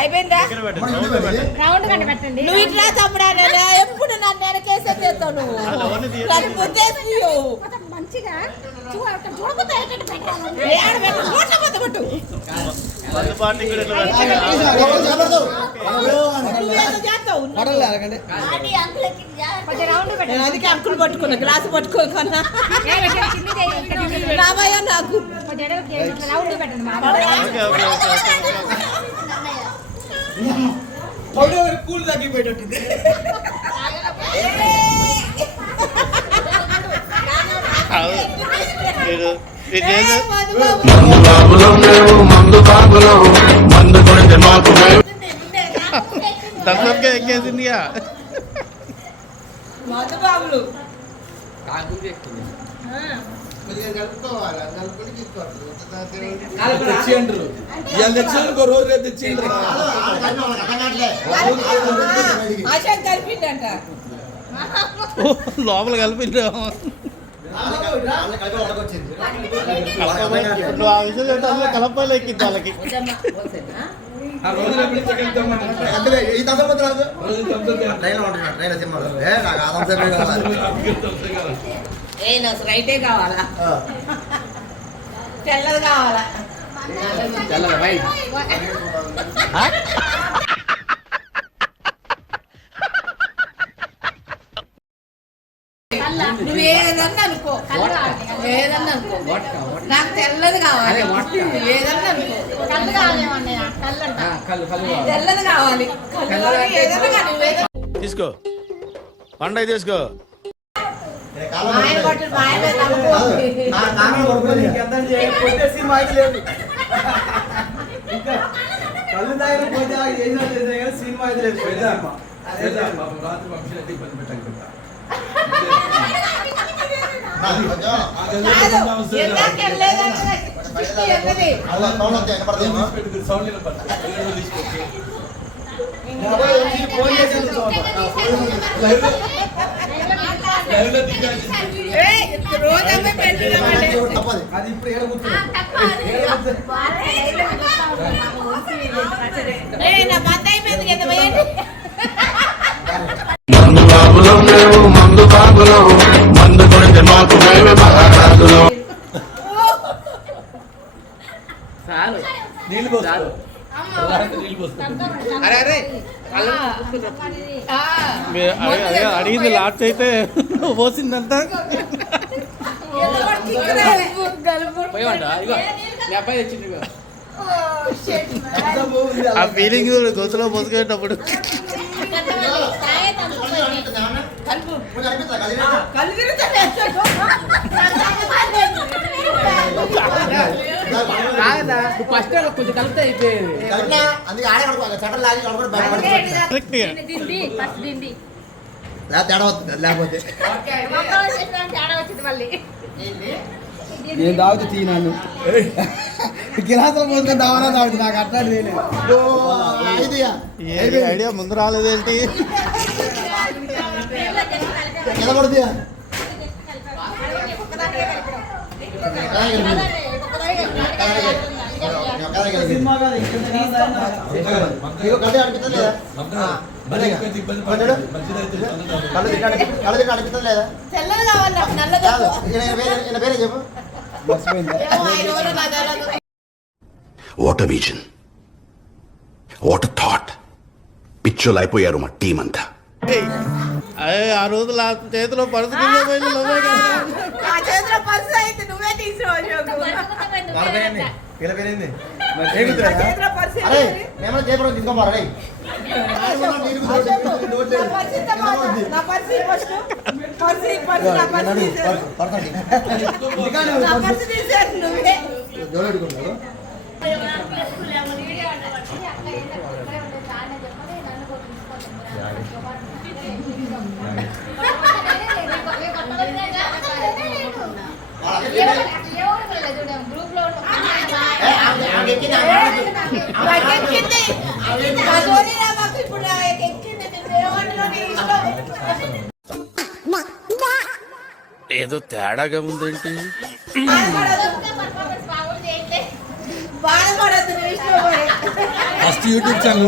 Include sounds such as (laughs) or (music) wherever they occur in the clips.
అయిపోయిందా? రౌండ్ కంట పెట్టండి నువ్వు ఇట్లా తమ్ముడా నేను ఎప్పుడు నన్ను చేస్తావు నువ్వు? మంచిగా నేను అందుకే అంకులు పట్టుకున్నా గ్లాసు భయం నాకు. మా కూల్ తగ్గిపోయేటట్టుంది? మందు బాబులం మేము మందు బాబులం మందు కొడితే మాకు మేము దర్శనంగా ఎక్కేసిందిగా. మధుబాబులు. తెచ్చాను ఇంకో రోజు రేపు తెచ్చి అంటారు ఆశాన్ కలిపిండంట లోపల కలిపిండు నువ్వు ఆ విషయం చెప్తే అందులో కలపాలి ఎక్కింది వాళ్ళకి తెమ్మంటారు. ఈ రాదు. ట్రైన్లో ట్రైన్ సినిమాలో ఏ నాకు ఆ తంత్రమే కావాలి. ఏ నాకు రైటే కావాలా? తెల్లది కావాలా? నువ్వు ఏదన్నా అనుకో ఏదన్నా అనుకో నాకు తెల్లది కావాలి. నువ్వు ఏదన్నా అనుకో కళ్ళు కావాలేమన్నా కళ్ళు అంట తెల్లది కావాలి. తీసుకో. పండగ తీసుకో. సినిమా కళ్ళు పోతే అయితే లేదు. పెద్ద ఇబ్బంది అది ఇప్పుడు ఏడ అడిగింది లాస్ట్ అయితే పోసిందంతా ఆ. ఫీలింగ్ గొంతులో పోసుకునేటప్పుడు కలుపు. దిండి ఫస్ట్ తేడా వస్తుంది లేకపోతే. నేను తాగుతూ తీనాను గిలాసులు పోతే దావనా తాగుతూ నాకు అట్లాంటిది ఐడియా. ముందు రాలేదేంటి? ఎలా వాట్ విజన్ వాట్ థాట్ పిచ్చోలు అయిపోయారు మా టీం అంతా. అదే ఆ రోజు చేతిలో పరుసు కింద పోయింది లోపల కదా. నా చేతిలో పర్సు అయితే నువ్వే తీసినావు అశోకు. వాళ్ళ పేరేంది వీళ్ళ పేరేంది మరి నా ఏమిట్రా? చేతిలో పర్సు అరే ఏంటి? మేము చేపడం తీసుకోమారా రే ఏదో తేడాగా ఉందేంటి? ఫస్ట్ యూట్యూబ్ ఛానల్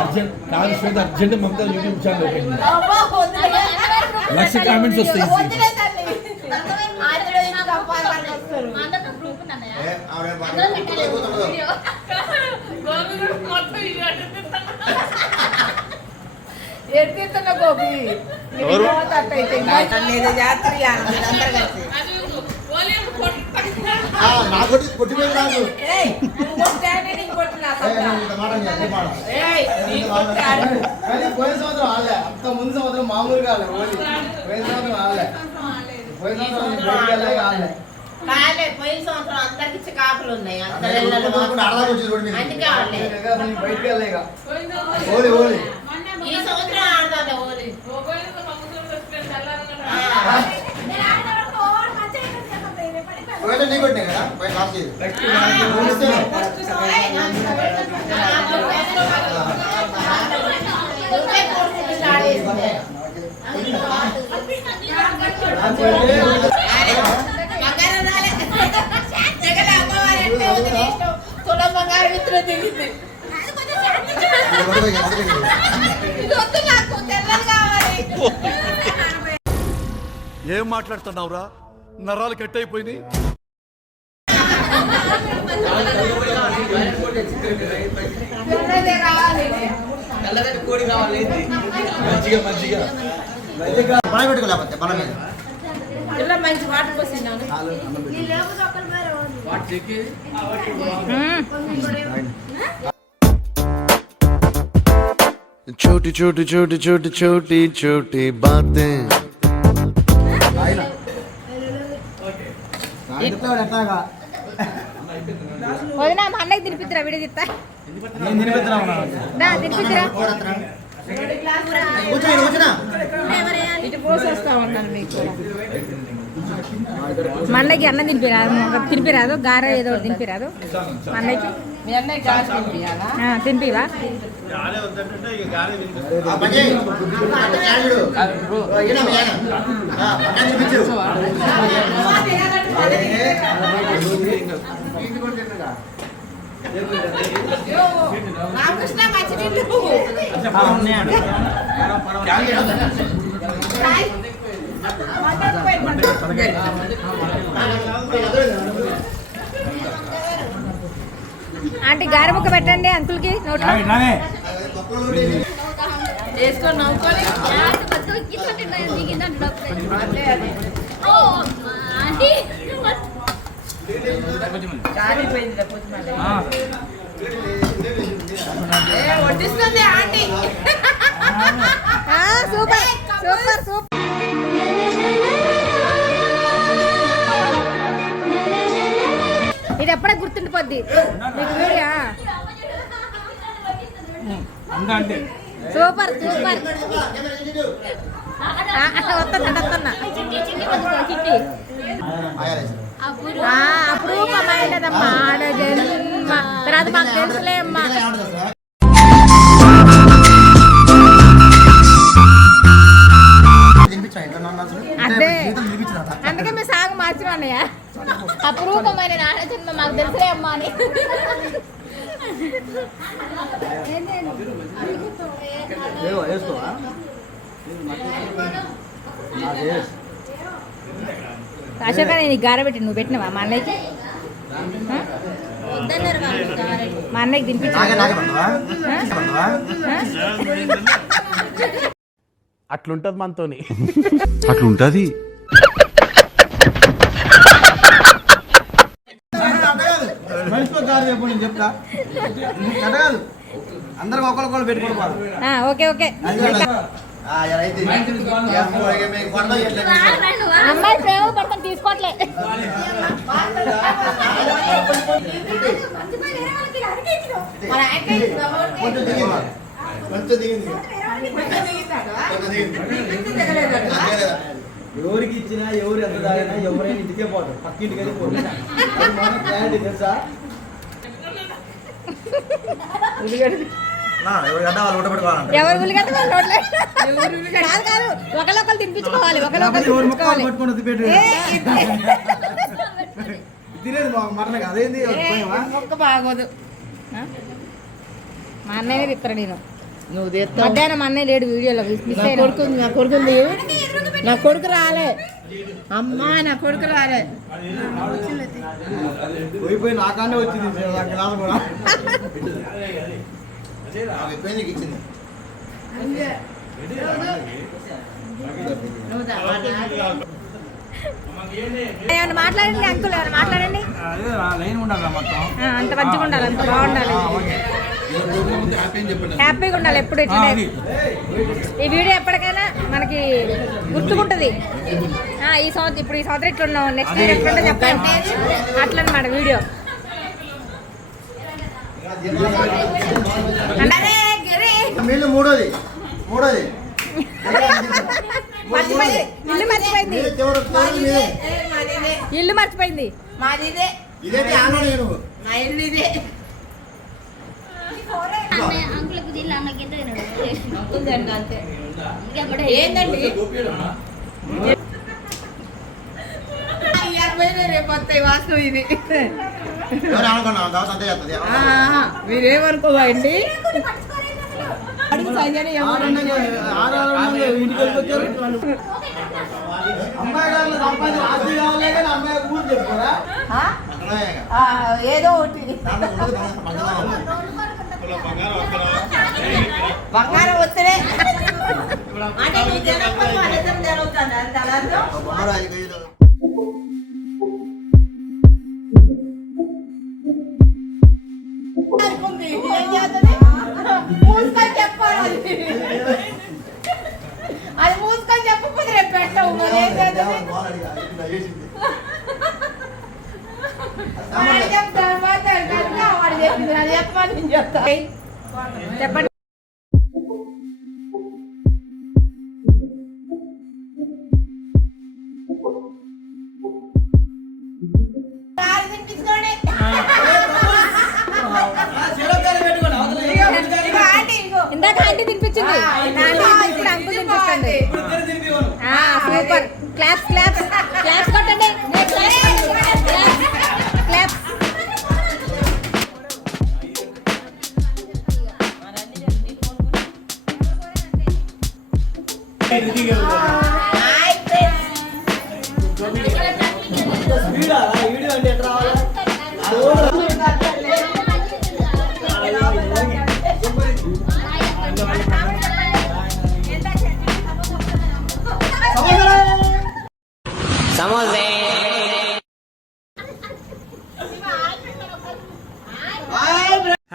అర్జెంట్ కాదు urgent Mamata YouTube channel lakh comments వస్తాయి. ఆవిడ అందరూ పెట్టాలి అయిపోతుండదు. గోపి అట్టయితే జాతర కలిసి నా కొట్టి నాకు ఏయ్, కానీ పోయిన సంవత్సరం ఆడలే అంత ముందు సంవత్సరం మామూలుగా ఆడలే పోయిన సంవత్సరం ఆడలే పోయిన సంవత్సరం ఆడలే కాలే, పోయిన సంవత్సరం అందరికి చికాకులు ఉన్నాయి. అందరి అందరూ ఇళ్ళలో కొట్టుకుంటూ ఆడదాకా వచ్చింది రోడ్డు మీద. అందుకే ఆడలే. బయటికి వెళ్ళాక ఓలీ ఓలీ ఈ సంవత్సరం ఆడదాం ఓలి నేను ఆడేటప్పుడు ఏం మాట్లాడుతున్నావురా? నరాలు కట్ అయిపోయినాయి తెల్లదే కావాలి మంచిగా మంచిగా బలం బలం మీద. మంచి వాటర్ నీ లేకపోతే ఒక్కరు వేరే వాళ్ళు. छोटी छोटी छोटी छोटी छोटी छोटी बातें వదినా మా అన్నకి తినిపిద్దిరా విడి తిత్తా నేను తినిపిస్తున్నాను దా తినిపిద్దిరా కూర్చో, ఈడ కూర్చోనా? ఇటు పోసి వస్తా ఉన్నాను మీకు మా అన్నకి అన్నం తినిపిరాదు తినిపిరాదు గారె ఏదో తినిపిరాదు. మా అన్నకి మీ అన్నయ్య గ్యాస్ పంపియాలా ఆ, తినిపివా. రామకృష్ణ. ఆంటీ గారె ముక్క పెట్టండి అంకుల్కి నోట్లో. వేసుకొని నవ్వుకొని కాలిపోయింది ఏ వడ్డిస్తుంది ఆంటీ ఆ, super super super. Super super. వస్తున్నా వస్తున్నా అపురూపమైనదమ్మా ఆడ జన్మ తర్వాత మాకు తెలుసులే అమ్మా. అదే? అందుకే మీ సాగు మార్చిమన్నయ్య అపురూపమైన నాన్న జన్మ మాకు తెలుసులే అమ్మా అని. వేసుకోవా అశోక నేను గార పెట్టి నువ్వు పెట్టినవా? మా అన్నయ్యకి? మా అన్నయ్యకి తినిపించా? అట్లుంటది మనతోని. అట్లుంటది? కాదు చెప్పు నేను చెప్తా. కథ కాదు. అందరికి ఒకరికొకరు పెట్టుకోవడం ఓకే ఓకే. అమ్మాయి ప్రేమ పడతాను తీసుకోవట్లే? ఎవరికి ఇచ్చినా ఎవరు ఎంత తాగినా ఎవరైనా ఇంటికే పోతారు. మన క్లారిటీ తెలుసా? ఎవరు గడ్డ వాళ్ళు ఊట పెట్టుకోవాలంట. ఎవరు ఉల్లిగడ్డ వాళ్ళు నోట్లే కాదు కాదు. ఒకళ్ళొకళ్ళు తినిపించుకోవాలి ఒకళ్ళొకళ్ళు మా బాగోదు. అన్నయ్య తిప్పరు నేను. నువ్వు మధ్యాహ్నం మా అన్నయ్య లేడు వీడియోలో మిస్ నా అయినా. కొడుకు నా కొడుకుంది నా కొడుకు రాలే. అమ్మా నా కొడుకు పోయిపోయి వచ్చింది. గ్లాస్ కూడా. ఇచ్చింది. మాట్లాడండి అంకుల్ మాట్లాడండి? అంత మంచిగా ఉండాలి అంత బాగుండాలి. హ్యాపీగా ఉండాలి ఎప్పుడు ఇట్లా ఈ వీడియో ఎప్పటికైనా మనకి గుర్తుకుంటుంది. ఆ, ఈ సంవత్సరం ఇప్పుడు ఈ సంవత్సరం ఇట్లా ఉన్నాం నెక్స్ట్ ఇయర్ ఎట్లుంటే చెప్పండి అట్లా అనమాట వీడియో మూడోది. మూడోది. (laughs) మర్చిపోయింది. ఇల్లు మర్చిపోయింది. ఇల్లు మర్చిపోయింది. మాదిదే. ఇల్లు ఇదే అంకులకు జిల్లా అన్నకి ఉందండి అంతే. ఇంకెప్పుడు ఏందండి ఇరవై రేపు వస్తాయి వాస్తవం ఇది ఆ, ఏదో ఒకటి బంగారం అది. మూసుకొని చెప్పకపోతే రేపు పెట్టవు మరి ఏం చెప్పింది అది చెప్పమని చెప్తా చెప్పండి.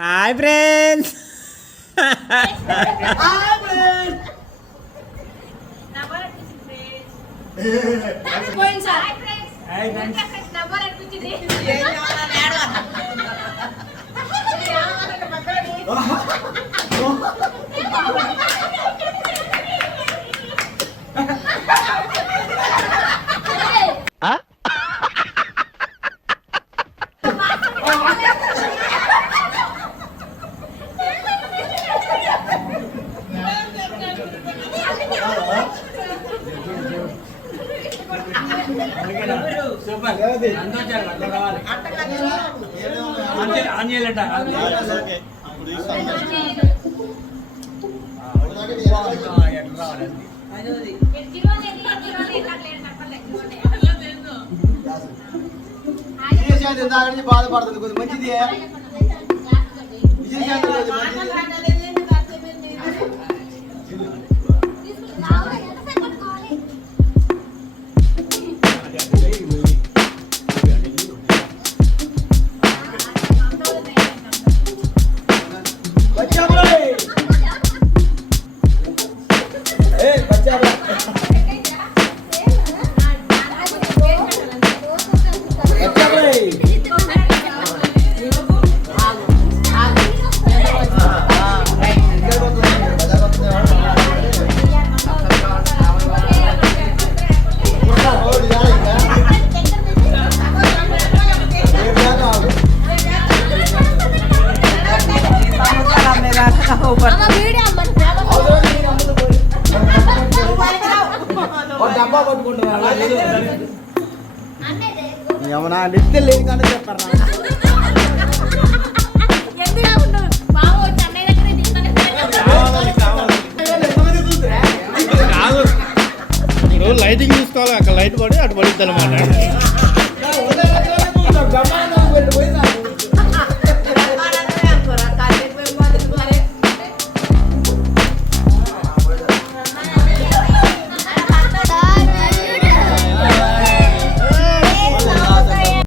Hi friends. Hi friends Ha ha ha! బాధపడుతుంది. కొద్దిగా మంచిది. విజయశాంతి మంచిది. బయటపడి అటు పడిద్ది అనమాట